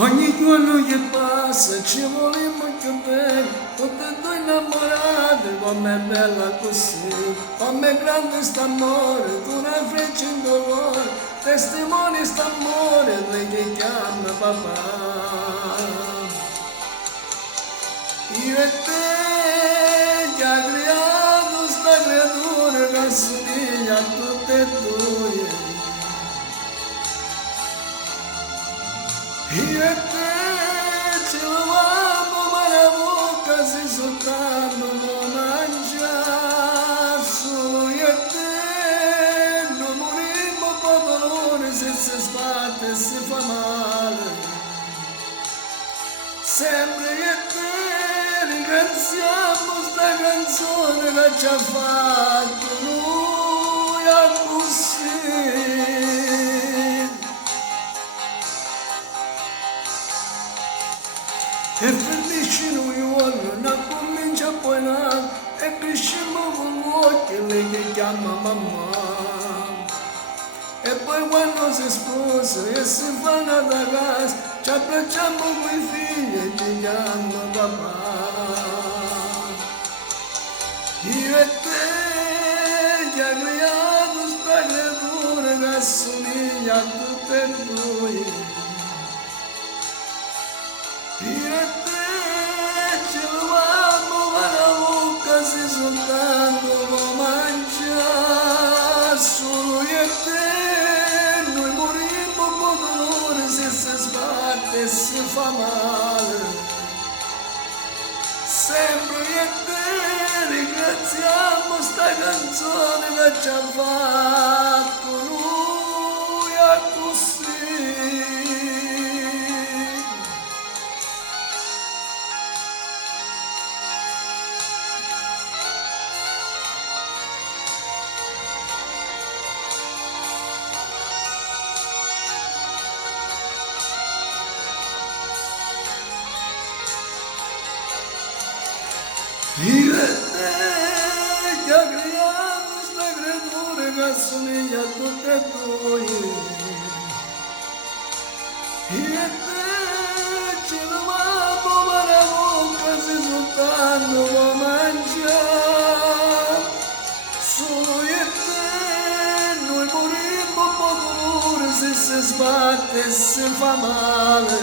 Ogni giorno che passa ci vogliamo più bene, tutte e due innamorate, com'è bella così, com'è grande st'amore, tu una freccia in dolore, testimoni st'amore, lei che chiama papà. Io e te che ha creato sta creatura che assomiglia a tutte e due. Io e te ci lavamo ma la bocca se soltanto non mangia, solo io e te non morimmo per dolore se si sbatte e si fa male. Sempre io e te ringraziamo sta canzone che ci ha fatto lui a così. E felice noi non comincia poi là e cresciamo con l'occhio lei che chiama mamma. E poi quando si sposa e si fa una da casa ci abbracciamo con i figli e ci chiama papà. Io e te che ha creato sta creatura che assomiglia a tutte e due. Io e te ci lavamo ma la bocca se soltanto lo mangia, solo io e te noi morimmo con dolore se si sbatte e si fa male. Sempre io e te ringraziamo sta canzone che ci ha fatto lui a così. Io e te che ha creato sta creatura che assomiglia a tutte e due. Io e te ci lavamo ma la bocca se soltanto lo mangia. Solo io e te noi morimmo per dolore se si sbatte e si fa male.